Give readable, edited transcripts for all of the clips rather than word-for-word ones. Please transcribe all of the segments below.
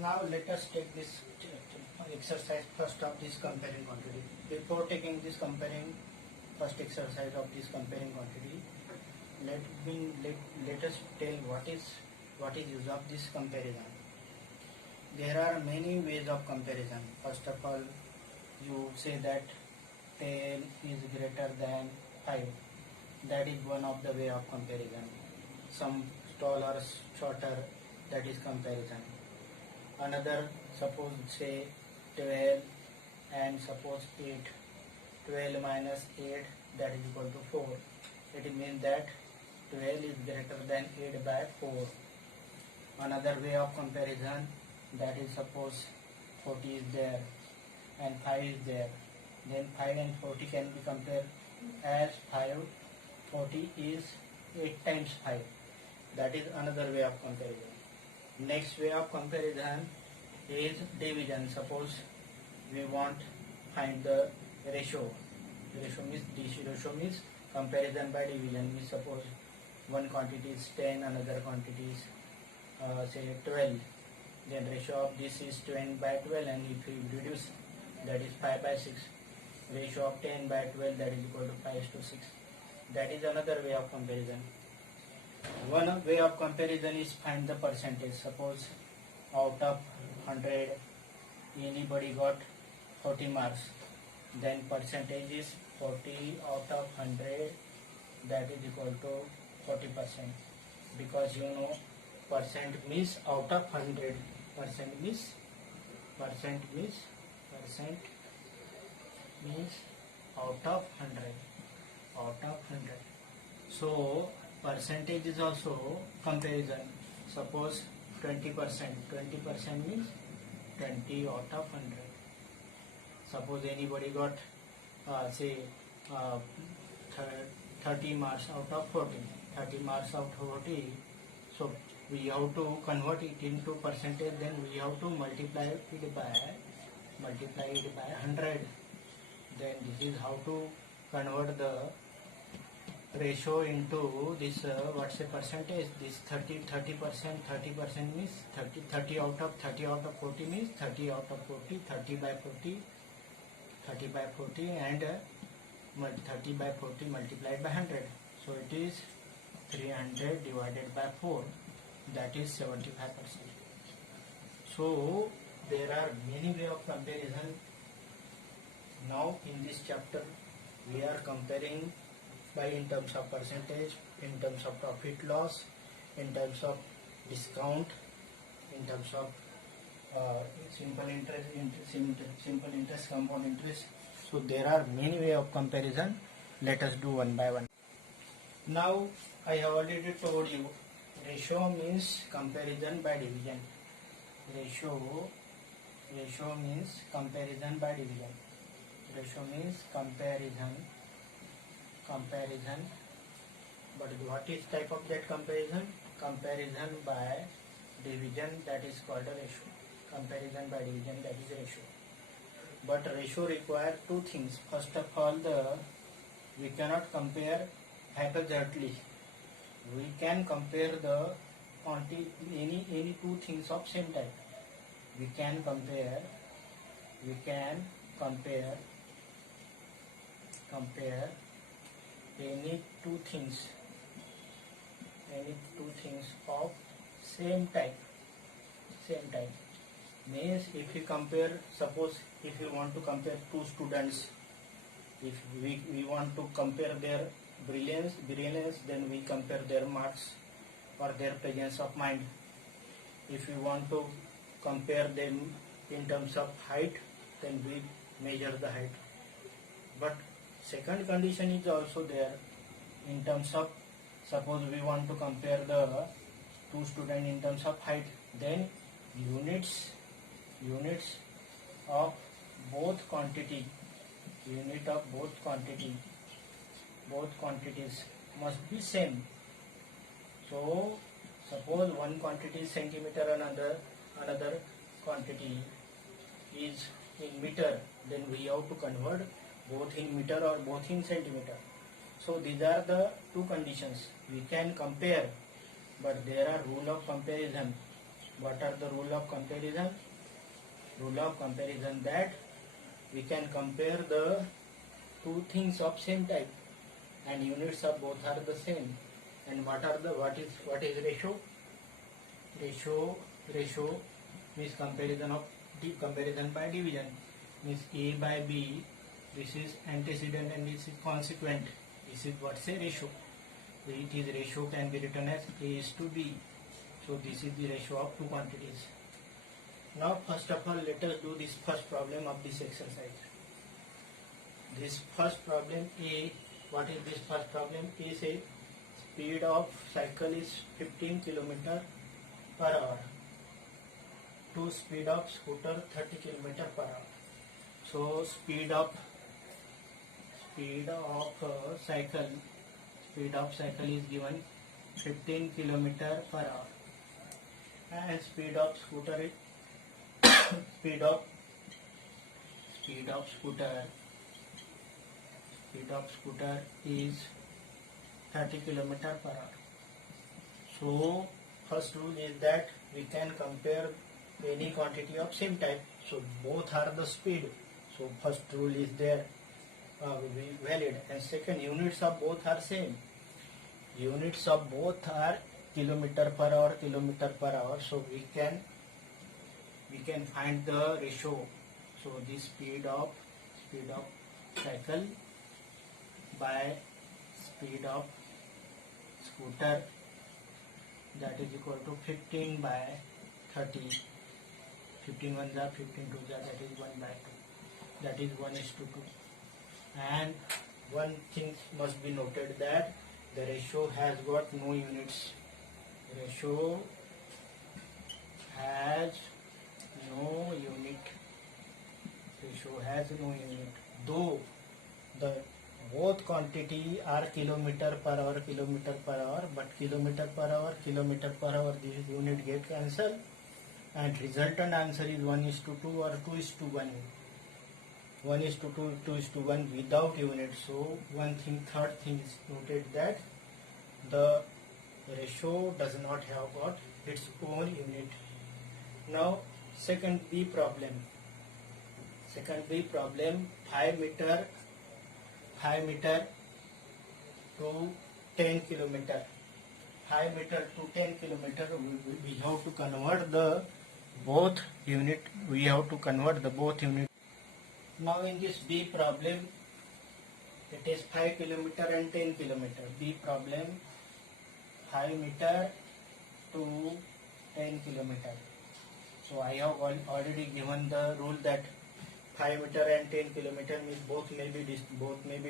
Now let us take this exercise first of this comparing quantity. Before taking this comparing first exercise of this comparing quantity, let us tell what is use of this comparison. There are many ways of comparison. First of all, you say that 10 is greater than 5. That is one of the way of comparison. Some tall or shorter, that is comparison. Another, suppose say 12 and suppose 8. 12 minus 8, that is equal to 4. It means that 12 is greater than 8 by 4. Another way of comparison, that is suppose 40 is there and 5 is there. Then 5 and 40 can be compared as 40 is 8 times 5. That is another way of comparison. Next way of comparison is division. Suppose we want find the ratio. Ratio means comparison by division. We suppose one quantity is 10, another quantity is say 12. Then ratio of this is 10 by 12, and if we reduce, that is 5 by 6. Ratio of 10 by 12, that is equal to 5:6. That is another way of comparison. One way of comparison is find the percentage. Suppose out of 100 anybody got 40 marks, then percentage is 40 out of 100, that is equal to 40%, because you know percent means out of 100, percent means out of 100. So percentage is also comparison. Suppose 20%. 20% means 20 out of 100. Suppose anybody got say 30 marks out of 40. 30 marks out of 40. So we have to convert it into percentage. Then we have to multiply it by 100. Then this is how to convert the ratio into this what's a percentage. This 30% means 30 out of 40 means 30 out of 40, 30 by 40 and 30 by 40 multiplied by 100. So it is 300 divided by 4, that is 75%. So there are many ways of comparison. Now in this chapter we are comparing by in terms of percentage, in terms of profit loss, in terms of discount, in terms of simple interest, compound interest. So there are many ways of comparison. Let us do one by one. Now I have already told you, ratio means comparison by division. Ratio means comparison by division. Ratio means comparison. But what is type of that comparison? Comparison by division, that is called a ratio. Comparison by division, that is ratio. But ratio requires two things. First of all, we cannot compare haphazardly. We can compare the any two things of same type. We can compare any two things of same type. Means if you compare, suppose if you want to compare two students, if we want to compare their brilliance, then we compare their marks or their presence of mind. If we want to compare them in terms of height, then we measure the height. But second condition is also there in terms of, suppose we want to compare the two students in terms of height, then units of both quantities must be same. So suppose one quantity is centimeter, another quantity is in meter, then we have to convert both in meter or both in centimeter. So these are the two conditions. We can compare, but there are rule of comparison. What are the rule of comparison? Rule of comparison that we can compare the two things of same type and units of both are the same. And what is ratio? Ratio means comparison by division. Means A by B. This is antecedent and this is consequent. This is what's a ratio. It is ratio can be written as A is to B. So this is the ratio of two quantities. Now first of all let us do this first problem of this exercise. This first problem A, what is this first problem? A says speed of cycle is 15 km per hour. To speed of scooter 30 km per hour. So speed of cycle is given 15 km per hour and speed of scooter is speed of scooter is 30 km per hour. So first rule is that we can compare any quantity of same type. So both are the speed. So first rule is there will be valid. And second, units of both are same. Units of both are kilometer per hour. So we can find the ratio. So the speed of cycle by speed of scooter, that is equal to 15 by 30. 15 ones are 15 twos are, that is 1 by 2. That is 1:2. And one thing must be noted that the ratio has got no units. Ratio has no unit. Though the both quantity are kilometer per hour, but kilometer per hour, this unit get cancelled, and resultant answer is 1:2 or 2:1. 1:2, 2:1 without unit. So third thing is noted that the ratio does not have got its own unit. Now second B problem, 5 meter to 10 kilometer. 5 meter to 10 kilometer, we have to convert the both unit. Now in this B problem, it is 5 kilometer and 10 kilometer. B problem, 5 meter to 10 kilometer. So I have already given the rule that 5 meter and 10 kilometer means both may be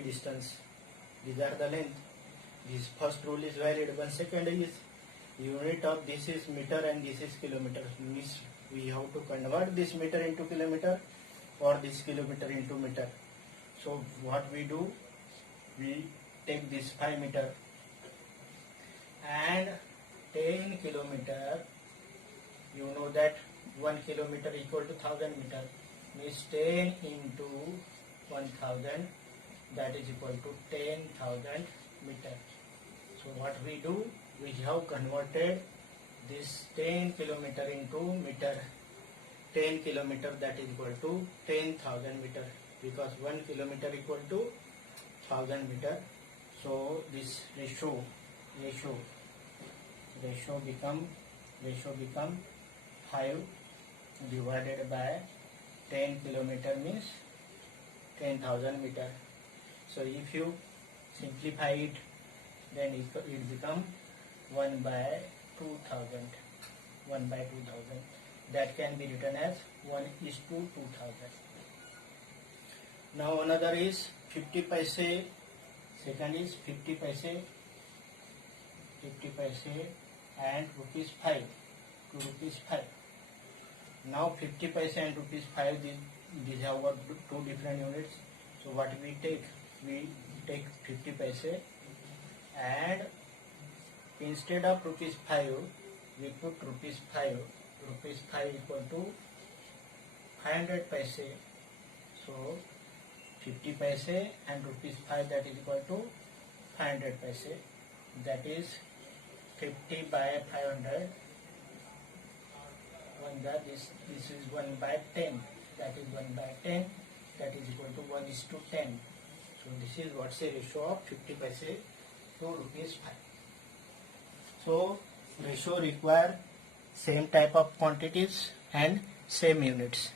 distance. These are the length. This first rule is valid. One second is unit of this is meter and this is kilometer. Means we have to convert this meter into kilometer or this kilometer into meter. So what we do, we take this 5 meter and 10 kilometer. You know that 1 kilometer equal to 1000 meter. Means 10 into 1000, that is equal to 10,000 meter. So what we do, we have converted this 10 kilometer into meter. 10 kilometer, that is equal to 10,000 meter, because 1 kilometer equal to 1000 meter. So this ratio become 5 divided by 10 kilometer means 10,000 meter. So if you simplify it, then it become 1 by 2000. That can be written as 1:2000. Now another is 50 paise. Second is 50 paise and rupees 5 to rupees 5. Now 50 paise and rupees 5, these have got two different units. So what we take 50 paise and instead of rupees 5 we put rupees 5. Rupees 5 equal to 500 paise. So 50 paise and rupees 5, that is equal to 500 paise. That is 50 by 500. 1 that this is 1 by 10, that is 1 by 10, that is equal to 1:10. So this is what's a ratio of 50 paise to ₹5. So ratio require same type of quantities and same units.